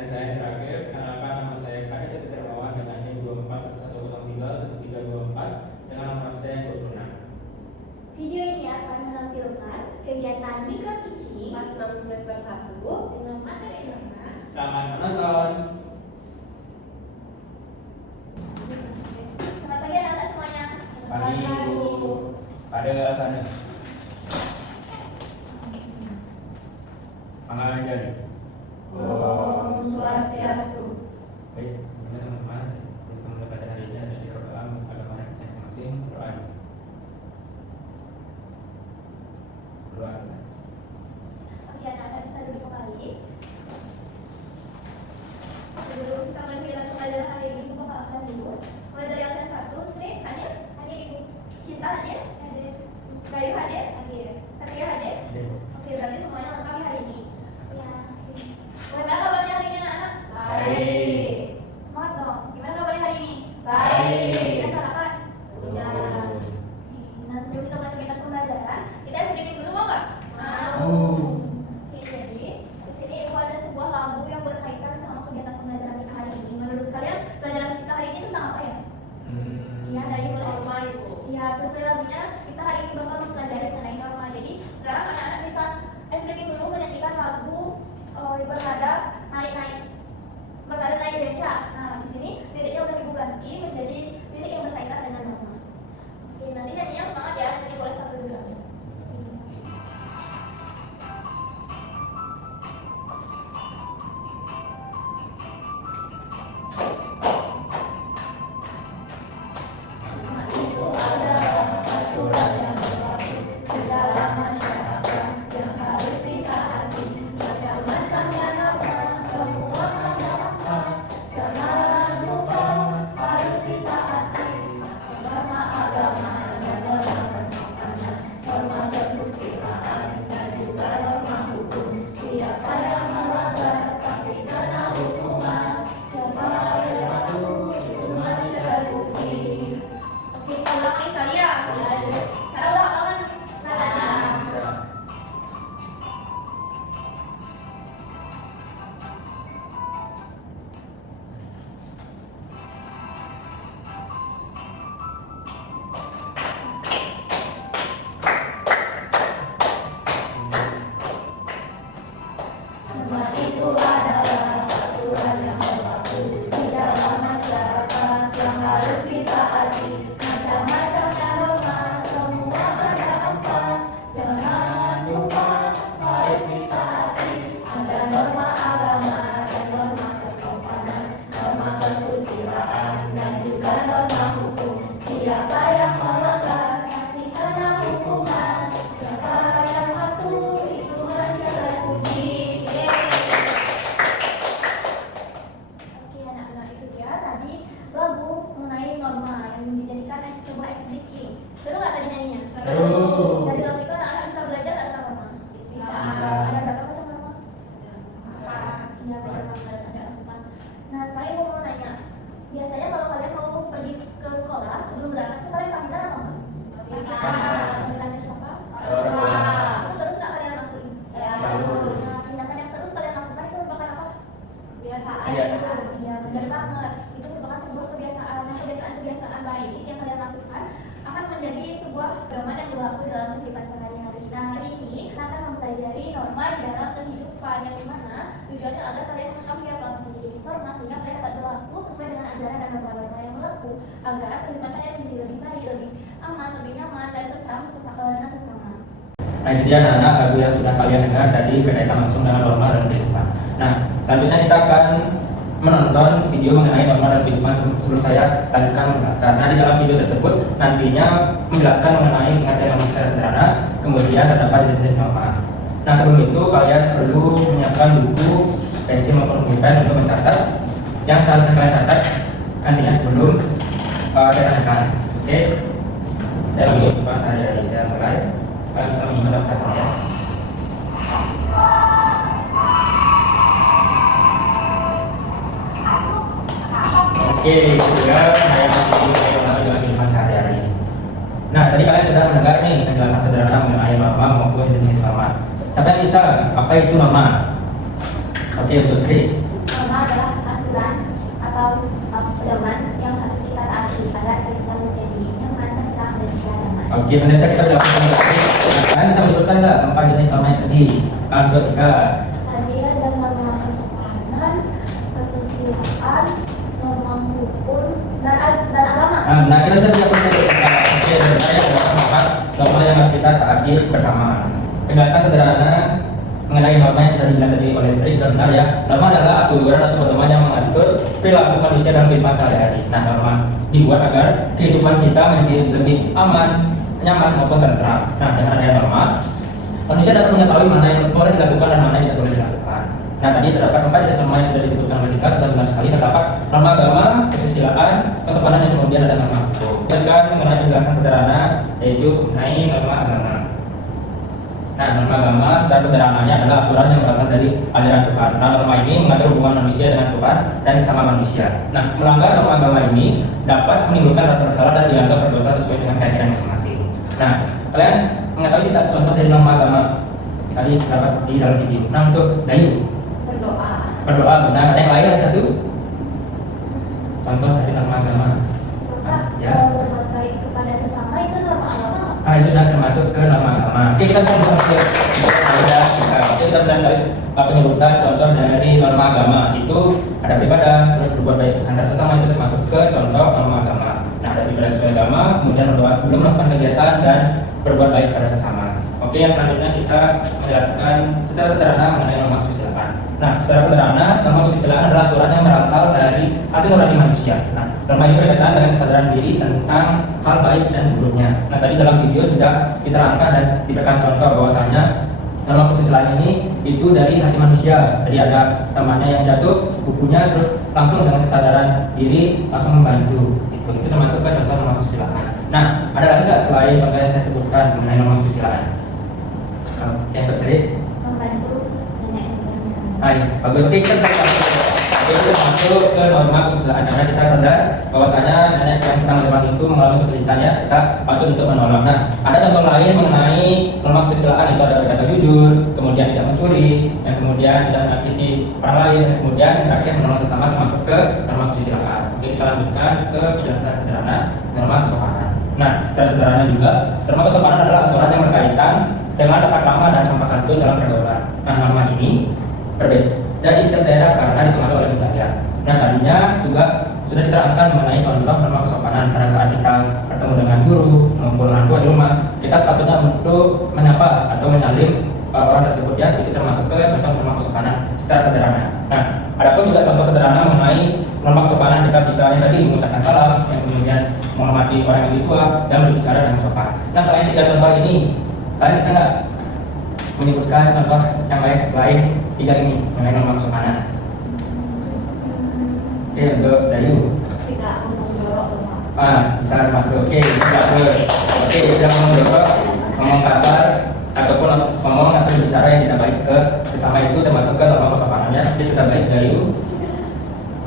Dan saya terakhir, perkenalkan nama saya Kade Setia Terawan dengan NIM 2411031324 dengan nomor absen 26. Video ini akan menampilkan kegiatan micro teaching kelas 6 semester 1 dengan materi norma. Selamat menonton. Selamat pagi anak-anak semuanya. Pagi Bu. Pada sana. Pengalaman jadi. Om Swastiastu. Baik, sebenarnya teman-teman, sebelum mulai pada hari ini ada di dalam agama masing-masing berdoa. Berdoa selesai. Oke, anak-anak bisa duduk kembali. Sebelum kita mulai kegiatan pembelajaran hari ini, buka absen dulu. Mulai dari absen 1, Sri hadir, hadir Ibu Cinta hadir, hadir. Bayu hadir, hadir. Satria hadir. Oke, berarti semuanya lengkap ya hari ini. Ya. Bagaimana kabarnya hari ini anak-anak? Baik. Semangat dong. Gimana kabarnya hari ini? Baik. Sudah sarapan? Sudah. Nah, sebelum kita mulai kegiatan pembelajaran, kita sedikit dulu mau nggak? Mau. Oke, jadi di sini Ibu ada sebuah lagu yang berkaitan sama kegiatan pembelajaran kita hari ini. Menurut kalian pelajaran kita hari ini tentang apa ya? Ya, dari mulai Norma itu. ya sesuai lagunya kita hari ini bakal mempelajari mengenai norma. Jadi sekarang anak-anak bisa sedikit dulu menyanyikan lagu bernada naik beca. Nah, di sini liriknya udah Ibu ganti menjadi lirik yang berkaitan dengan norma. Oke, nanti nyanyinya semangat ya. Ini boleh sambil dulu aja. Oke, kita ulangi sekali ya. Sekarang udah hafal kan? Nah, Norma itu adalah aturan yang berlaku di dalam masyarakat yang harus ditaati. Macam-macamnya norma, semua ada 4. Jangan lupa harus ditaati. Ada norma agama dan norma kesopanan, norma kesusilaan dan juga norma hukum. Siapa yang melanggar pasti kena hukuman. Siapa yang patuh itu hanya terpuji. oke anak-anak, itu dia tadi lagu mengenai norma yang dijadikan sebuah expliking. Seru nggak tadi nyanyinya? Seru. Dari lagu itu anak-anak bisa belajar nggak tentang norma? Bisa. Ada berapa macam norma? Apa? Iya, benar banget, ada 4. Nah, sekarang Ibu mau nanya, biasanya kalau kalian mau pergi ke sekolah sebelum berangkat tuh kalian pamitan atau enggak? Pamitan ke siapa? Orang tua. Itu terus nggak kalian lakuin? Terus. Nah, tindakan yang terus kalian lakukan itu merupakan apa? Kebiasaan. Kebiasaan. Iya, benar banget. Itu merupakan sebuah kebiasaan. Nah, kebiasaan-kebiasaan baik yang kalian lakukan akan menjadi sebuah pedoman yang berlaku dalam kehidupan sehari-hari. Nah, hari ini kita akan mempelajari norma di dalam kehidupan yang dimana tujuannya agar kalian mengetahui apa maksud jenis norma sehingga kalian dapat berlaku sesuai dengan ajaran dan norma-norma yang berlaku agar kehidupan kalian menjadi lebih baik, lebih aman, lebih nyaman dan tentram dengan sesama. Nah, itu dia anak-anak lagu yang sudah kalian dengar tadi berkaitan langsung dengan norma dan kehidupan. Nah, selanjutnya kita akan menonton video mengenai norma dan kehidupan sebelum saya lanjutkan menjelaskan. Nah, di dalam video tersebut nantinya menjelaskan mengenai pengertian norma secara sederhana, kemudian terdapat jenis-jenis norma. Nah, sebelum itu kalian perlu menyiapkan buku, pensil maupun pulpen untuk mencatat yang seharusnya kalian catat nantinya sebelum saya lanjutkan. Oke, saya bagi depan saya mulai. Kalian bisa menyimak dalam catatannya. Oke, itu juga saya mengenai kehidupan sehari-hari. Nah, tadi kalian sudah mendengar nih penjelasan sederhana mengenai norma maupun jenis norma. Siapa yang bisa? Apa itu norma? Oke, untuk Sri. Norma Oke, pemirsa kita sudah nah, kalian bisa menyebutkan nggak 4 jenis norma yang tadi? 1, 2, 3. Tadi ada norma kesopanan, kesusilaan, norma hukum, dan agama. Nah, kita bisa menyebutkan oke, sebenarnya ada 4 norma yang harus kita taati bersama. Penjelasan sederhana mengenai norma yang sudah dibilang tadi oleh Sri dan benar ya. Norma adalah aturan atau pedoman yang mengatur perilaku manusia dalam kehidupan sehari-hari. Nah, norma dibuat agar kehidupan kita menjadi lebih aman, nyaman maupun tentram. Nah, dengan adanya norma, manusia dapat mengetahui mana yang boleh dilakukan dan mana yang tidak boleh dilakukan. Nah, tadi terdapat 4 jenis norma yang sudah disebutkan oleh kita, sudah benar sekali. Terdapat norma agama, kesusilaan, kesopanan, dan kemudian ada norma hukum. Dan mengenai penjelasan sederhana yaitu mengenai norma agama. Nah, norma agama secara sederhananya adalah aturan yang berasal dari ajaran Tuhan. Nah, norma ini mengatur hubungan manusia dengan Tuhan dan sama manusia. Nah, melanggar norma agama ini dapat menimbulkan rasa bersalah dan dianggap berdosa sesuai dengan keyakinan masing-masing. Nah, kalian mengetahui tidak contoh dari norma agama tadi terdapat di dalam video. Nah, untuk Dayu berdoa. Nah, yang lain ada satu contoh dari norma agama. Bapak, Ya. berbuat baik kepada sesama itu norma agama. Nah, itu sudah termasuk ke norma agama. Oke, kita bisa masuk ke Oke, sudah benar sekali penyebutan contoh dari norma agama. Itu ada beribadah, terus berbuat baik antar sesama, itu termasuk ke contoh norma agama. Nah, ada beribadah sesuai agama, kemudian berdoa sebelum melakukan kegiatan dan berbuat baik kepada sesama. Oke, yang selanjutnya kita menjelaskan secara sederhana mengenai norma kesusilaan. Nah, secara sederhana, norma kesusilaan adalah aturan yang berasal dari hati nurani manusia. Nah, norma ini berkaitan dengan kesadaran diri tentang hal baik dan buruknya. Nah, tadi dalam video sudah diterangkan dan diberikan contoh bahwasanya norma kesusilaan ini itu dari hati manusia. Jadi ada temannya yang jatuh, bukunya terus langsung dengan kesadaran diri langsung membantu. Itu termasuk ke contoh norma kesusilaan. Nah, ada lagi nggak selain contoh yang saya sebutkan mengenai norma kesusilaan? Yang tersebut? Membantu nenek moyang. Hai, bagus. Oke, kita masuk ke norma kesusilaan karena kita sadar bahwasanya nenek yang sedang berjuang itu mengalami kesulitan ya, kita patut untuk menolong. Nah, ada contoh lain mengenai norma kesusilaan itu ada berkata jujur, kemudian tidak mencuri, yang kemudian tidak menyakiti orang lain, dan kemudian yang terakhir menolong sesama termasuk ke norma kesusilaan. Oke, kita lanjutkan ke penjelasan sederhana norma kesopanan. Nah, secara sederhana juga norma kesopanan adalah aturan yang berkaitan dengan tata krama dan sopan santun dalam pergaulan. Nah, norma ini berbeda di setiap daerah karena dipengaruhi oleh budaya. Nah, tadinya juga sudah diterangkan mengenai contoh norma kesopanan pada saat kita bertemu dengan guru maupun orang tua di rumah. Kita sepatutnya untuk menyapa atau menyalin orang tersebut ya, itu termasuk ke contoh norma kesopanan secara sederhana. Nah, adapun juga contoh sederhana mengenai norma kesopanan, kita bisa yang tadi mengucapkan salam, yang kemudian menghormati orang yang lebih tua dan berbicara dengan sopan. Nah, selain 3 contoh ini, kalian bisa nggak menyebutkan contoh yang lain selain 3 ini mengenai norma kesopanan? Oke, untuk Dayu. Tidak ngomong jorok rumah. Bisa masuk. Oke, bagus. Oke, tidak ngomong jorok, ngomong kasar, ataupun ngomong atau bicara yang tidak baik ke sesama itu termasuk ke norma kesopanannya. Dia sudah baik Dayu.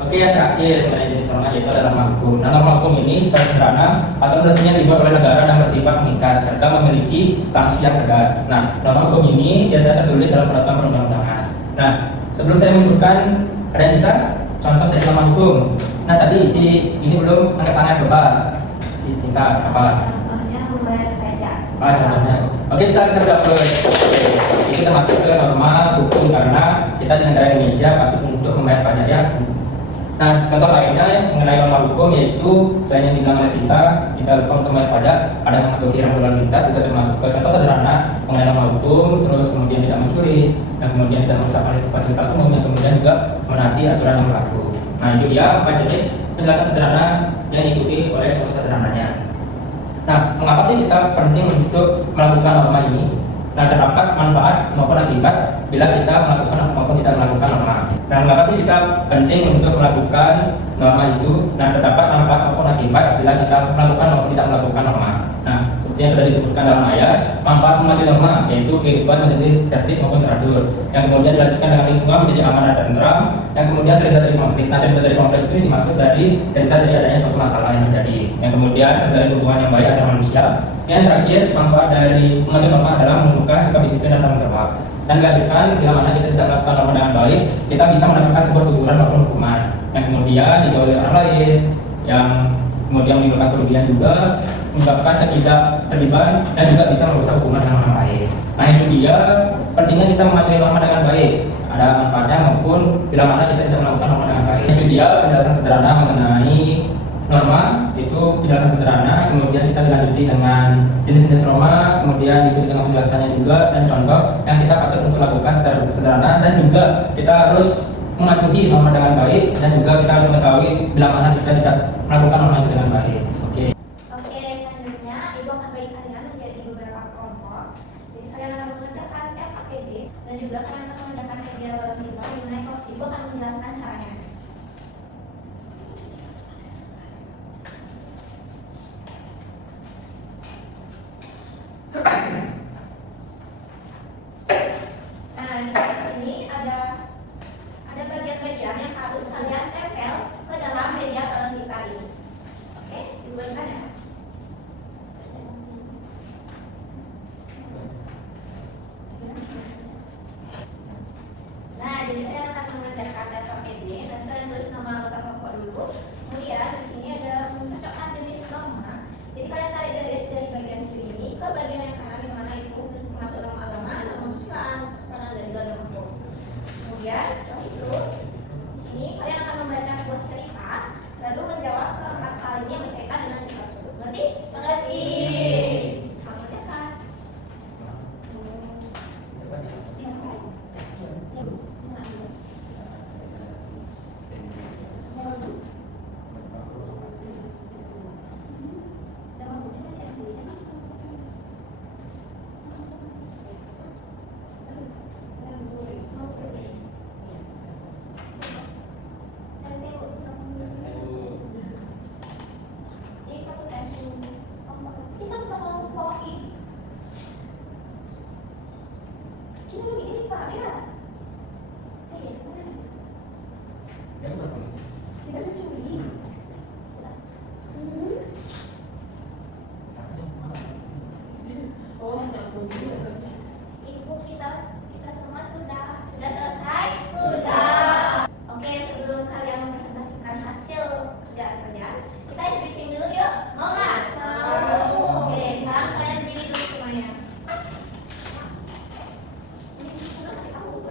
Oke, yang terakhir mengenai jenis norma yaitu adalah norma hukum. Nah, norma hukum ini secara sederhana atau resminya dibuat oleh negara dan bersifat mengikat serta memiliki sanksi yang tegas. Nah, norma hukum ini biasanya tertulis dalam peraturan perundang-undangan. Nah, sebelum saya menyebutkan, ada yang bisa contoh dari norma hukum. Nah, tadi si ini belum angkat tangan, coba si Sinta apa? Contohnya membayar pajak. Contohnya. Oke, bisa kita dapet. Itu termasuk ke norma hukum karena kita di negara Indonesia patut untuk membayar pajak ya. Nah, contoh lainnya mengenai norma hukum yaitu selain yang dibilang oleh Cinta, kita lupa untuk membayar pajak, ada yang mematuhi rambu lalu lintas juga termasuk ke contoh sederhana mengenai norma hukum, terus kemudian tidak mencuri, dan kemudian tidak merusak fasilitas umum, yang kemudian juga menaati aturan yang berlaku. Nah, itu dia 4 jenis penjelasan sederhana yang diikuti oleh contoh sederhananya. Nah, mengapa sih kita penting untuk melakukan norma ini? Nah, terdapat manfaat maupun akibat bila kita melakukan maupun tidak melakukan norma. Nah, mengapa sih kita penting untuk melakukan norma itu? Nah, terdapat manfaat maupun akibat bila kita melakukan maupun tidak melakukan norma. Nah, seperti yang sudah disebutkan dalam ayat, manfaat mematuhi norma yaitu kehidupan menjadi tertib maupun teratur, yang kemudian dilanjutkan dengan lingkungan menjadi aman dan tentram, yang kemudian terhindar dari konflik. Nah, terhindar dari konflik itu dimaksud dari terhindar dari adanya suatu masalah yang terjadi, yang kemudian terhindar dari hubungan yang baik antar manusia. Yang terakhir, manfaat dari mematuhi norma adalah menumbuhkan sikap disiplin dan tanggung jawab. Dan dilanjutkan, bila mana kita tidak melakukan norma dengan baik, kita bisa mendapatkan sebuah teguran maupun hukuman, yang kemudian dijauhi dari orang lain, yang kemudian menimbulkan kerugian juga, menyebabkan ketidakterlibat dan juga bisa merusak hubungan dengan orang lain. Nah itu dia pentingnya kita mematuhi norma dengan baik. Ada manfaatnya maupun bila mana kita tidak melakukan norma dengan baik. Itu dia penjelasan sederhana mengenai norma, itu penjelasan sederhana. Kemudian kita dilanjuti dengan jenis-jenis norma, kemudian diikuti dengan penjelasannya juga dan contoh yang kita patut untuk lakukan secara sederhana, dan juga kita harus mematuhi norma dengan baik, dan juga kita harus mengetahui bila mana kita tidak melakukan norma itu dengan baik. Oke. Oke, selanjutnya Ibu akan bagi kalian menjadi beberapa kelompok. Jadi kalian akan mengerjakan FAPD dan juga kalian akan mengerjakan media dalam lima di mana Ibu akan menjelaskan caranya. Nah, di sini ada bagian-bagian yang harus kalian tempel ke dalam media dalam kita ini. Oke, dibuatkan ya. Nah, jadi saya akan mengerjakan data PD dan kalian tulis nama anggota kelompok dulu. Kemudian di sini ada mencocokkan jenis norma. Jadi kalian tarik garis dari bagian kiri ini ke bagian yang kanan di mana itu termasuk norma agama, norma kesusilaan, dan juga norma hukum. Kemudian setelah itu di sini kalian akan membaca sebuah cerita lalu menjawab keempat soal ini yang berkaitan dengan cerita tersebut. Ngerti? Mengerti. Selamat kan? Ibu kita semua sudah selesai? Sudah. Oke, sebelum kalian mempresentasikan hasil kerjaan kalian, kita ice breaking dulu yuk. Mau nggak? Mau. Oke, sekarang kalian berdiri dulu semuanya. Ini sudah kasih tahu.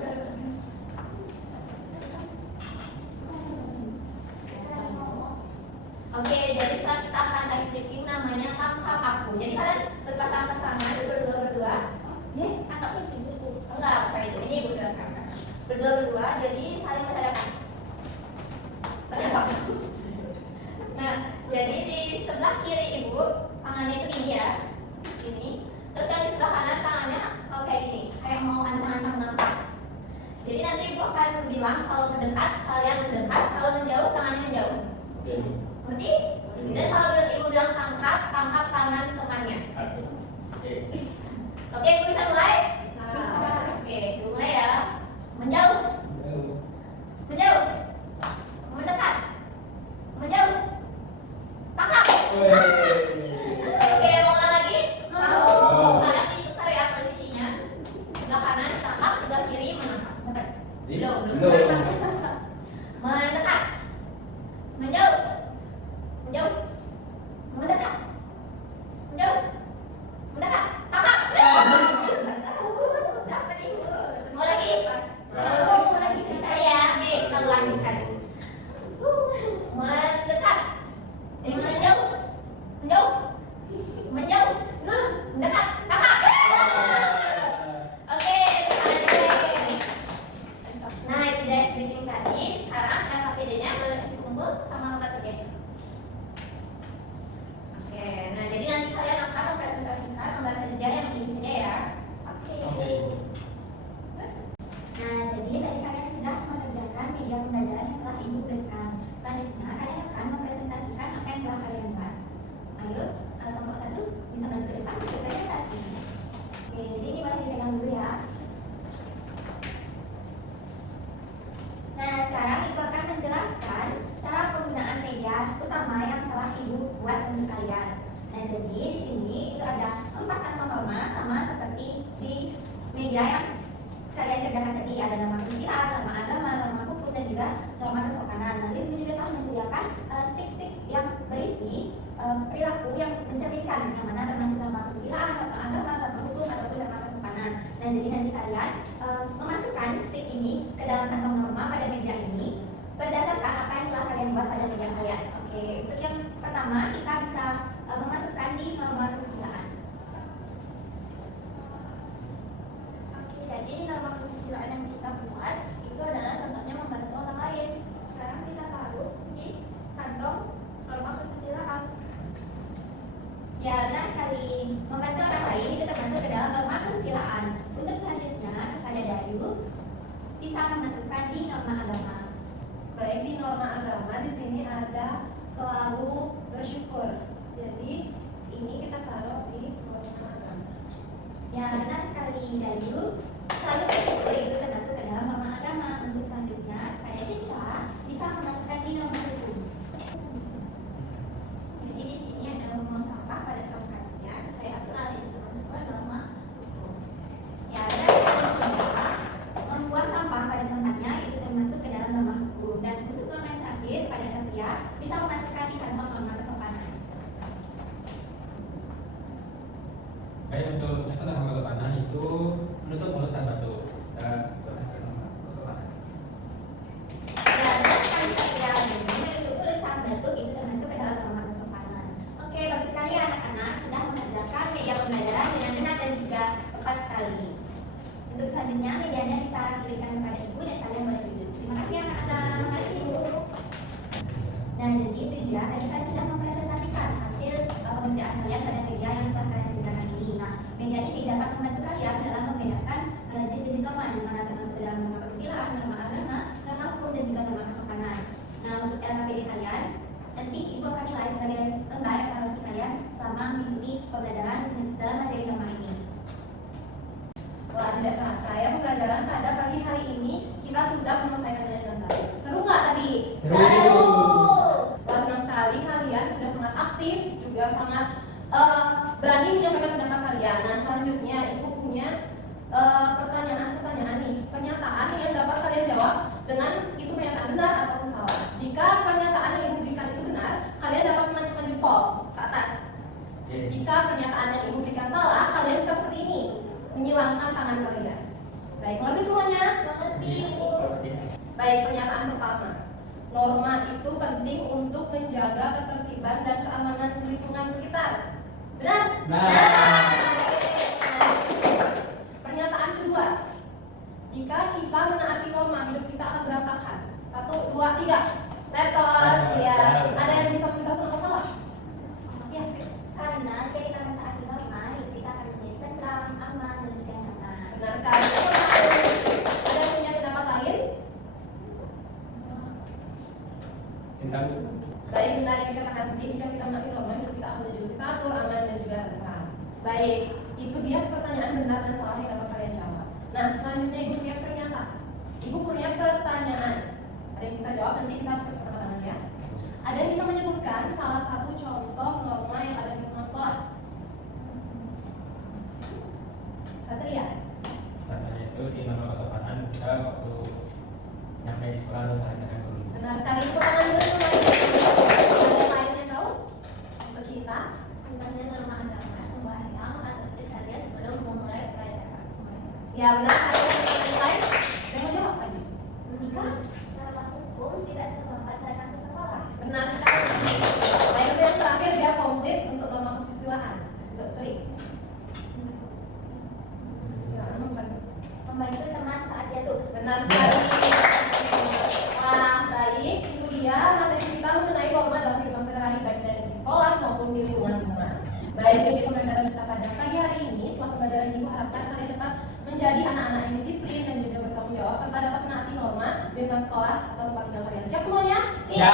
Oke, jadi setelah kita akan ice breaking namanya tangkap aku. Jadi kalian berpasang-pasangan berdua-berdua. Tangkap itu. Enggak, bukan itu. Ini Ibu jelaskan. Berdua-berdua, jadi saling berhadapan. Nah, jadi di sebelah kiri Ibu, tangannya itu ini ya. Ini. Terus yang di sebelah kanan tangannya kayak gini. Kayak mau ancang-ancang nangkap. Jadi nanti Ibu akan bilang kalau mendekat, kalian mendekat. Kalau menjauh, tangannya menjauh. Ngerti? Dan kalau Ibu bilang tangkap tangan temannya. Oke, Ibu bisa mulai? Bisa. Oke, Ibu mulai ya. Menjauh. Menjauh. Mendekat. Menjauh. Tangkap. Oke, mau ulang lagi? Mau. Sekarang itu tarik posisinya. Sebelah kanan tangkap, sebelah kiri menangkap. Belum. Mendekat. Menjauh. Menjauh. Mendekat. Menjauh. Mendekat. Tangkap. Dapat Ibu. Mau lagi? Mau lagi bisa ya? Oke, kita ulangi sekali. Mendekat. Menjauh. Menjauh. Menjauh. Mendekat. Tangkap. Oke, nah itu dia speaking tadi. Sekarang LKPD-nya berkumpul sama lembar kerjanya. Oke, nah jadi nanti kalian akan mempresentasikan lembar kerja yang ini saja ya. Oke. Terus? Nah, jadi tadi kalian sudah mengerjakan media pembelajaran yang telah Ibu berikan. Selanjutnya kalian akan mempresentasikan apa yang telah kalian buat. Ayo, kelompok 1 bisa maju ke depan untuk presentasi. Oke, jadi ini boleh dipegang dulu ya. Nah, sekarang Ibu akan menjelaskan cara penggunaan media utama yang telah Ibu buat untuk kalian. Nah, jadi di sini itu ada 4 kantong norma sama seperti di media yang kalian kerjakan tadi. Ada norma kesusilaan, norma agama, norma hukum, dan juga norma kesopanan. Lalu Ibu juga telah menyediakan stick-stick yang berisi perilaku yang mencerminkan Oke, untuk yang pertama kita bisa memasukkan di norma kesusilaan. Oke, jadi norma kesusilaan yang kita buat itu adalah contohnya membantu orang lain. Sekarang kita taruh di kantong norma kesusilaan. Ya, benar sekali. Membantu orang lain itu termasuk ke dalam norma kesusilaan. Untuk selanjutnya, kepada Dayu bisa memasukkan di norma agama. Baik, di norma agama di sini ada selalu bersyukur. Jadi ini kita taruh di norma agama. Ya, benar sekali Dayu. Selalu bersyukur itu termasuk ke dalam norma agama. Untuk selanjutnya, kayak kita bisa memasukkan di norma hukum. Jadi di sini ada membuang sampah pada tempatnya sesuai aturan itu termasuk ke norma hukum. Ya, benar sekali juga. Membuang sampah pada tempatnya itu termasuk ke dalam norma hukum. Dan untuk norma yang terakhir pada Satria bisa memasukkan di kantong norma kesopanan. Baik, untuk contoh norma kesopanan itu menutup mulut saat batuk. Dan contoh norma kesopanan. Ya, benar sekali Satria. Jadi menutup mulut saat batuk itu termasuk ke dalam norma kesopanan. Oke, bagus sekali anak-anak sudah mengerjakan media pembelajaran dengan benar dan juga tepat sekali. Untuk selanjutnya medianya bisa diberikan kepada ibu dan kalian boleh duduk. Terima kasih anak-anak. Terima kasih ibu. Nah, jadi itu dia tadi kan sudah mempresentasikan hasil pekerjaan kalian pada media yang telah kalian kerjakan ini. Nah, media ini dapat membantu kalian dalam membedakan jenis-jenis norma di mana termasuk dalam norma kesusilaan, norma agama, norma hukum dan juga norma kesopanan. Nah, untuk LKPD kalian nanti ibu akan nilai sebagai lembar evaluasi kalian selama mengikuti pembelajaran dalam materi norma ini. Wah, tidak terasa ya pembelajaran pada pagi hari ini kita sudah menyelesaikannya dengan baik. Seru nggak tadi? Seru. Wah, senang sekali kalian sudah sangat aktif, juga sangat berani menyampaikan pendapat kalian. Nah, selanjutnya ibu punya pertanyaan-pertanyaan nih, pernyataan yang dapat kalian jawab dengan itu pernyataan benar ataupun salah. Jika pernyataan yang ibu berikan itu benar, kalian dapat menancapkan jempol ke atas. Jika pernyataan yang ibu berikan salah, kalian bisa seperti ini, menyilangkan tangan kalian. Baik, mengerti semuanya? Mengerti. Baik, pernyataan pertama. Norma itu penting untuk menjaga ketertiban dan keamanan lingkungan sekitar. Benar? Nah. Pernyataan kedua. Jika kita menaati norma, hidup kita akan berantakan. 1, 2, 3. Letot. Ya. Ada yang bisa memberitahu kenapa salah? Ya, sih. Karena jika kita mentaati norma, hidup kita akan menjadi tentram, aman, dan juga nyaman. Benar sekali. Ada yang punya pendapat lain? Cinta. Baik, benar yang dikatakan sedih. Jika kita menaati norma, hidup kita akan menjadi lebih teratur, aman, dan juga tentram. Baik, itu dia pertanyaan benar dan salah yang dapat kalian jawab. Nah, selanjutnya ibu punya pernyataan. Ibu punya pertanyaan. Ada yang bisa jawab, nanti bisa cepat-cepat angkat tangan ya. Ada yang bisa menyebutkan salah satu contoh norma yang ada di lingkungan sekolah? Satria. Contohnya itu di norma kesopanan kita waktu nyampe di sekolah harus saling dengan guru. Benar sekali, pertanyaan dulu semuanya. Ada yang lain yang tahu? Untuk Cinta? Tentangnya norma agama, sembahyang atau terisalia sebelum memulai pelajaran. Ya, benar sekali. Yang lain? Yang mau jawab lagi? Ika? Norma hukum tidak terlambat datang ke sekolah. Benar sekali. Nah, itu yang terakhir dia komplit untuk norma kesusilaan. Untuk Sri. Kesusilaan Membantu teman saat jatuh. benar sekali. Wah, baik. Itu dia materi kita mengenai norma dalam kehidupan sehari-hari baik dari di sekolah maupun di lingkungan rumah. Baik, jadi pembelajaran kita pada pagi hari ini, setelah pembelajaran ibu harapkan kalian dapat menjadi anak-anak yang disiplin dan juga bertanggung jawab serta dapat menaati norma di lingkungan sekolah atau tempat tinggal kalian. Siap semuanya? Siap.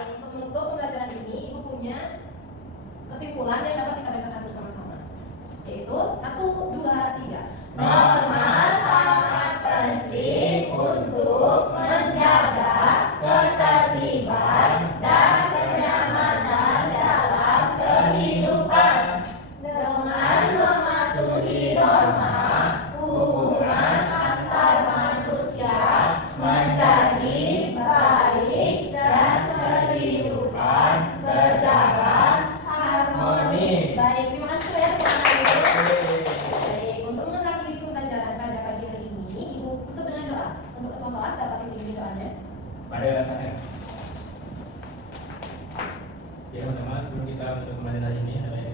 Baik, untuk menutup pembelajaran ini, ibu punya kesimpulan yang dapat kita bacakan bersama-sama. Yaitu 1, 2, 3. Norma sangat penting untuk menjaga ketertiban dan kenyamanan dalam kehidupan. Dengan mematuhi norma, hubungan antar manusia menjadi baik dan kehidupan berjalan harmonis. Baik, terima kasih ya teman-teman. Baik, untuk mengakhiri pembelajaran pada pagi hari ini, ibu tutup dengan doa. Untuk ketua kelas dapat dipimpin doanya. Pada dasarnya Oke teman-teman, sebelum kita menutup pembelajaran hari ini, ada banyak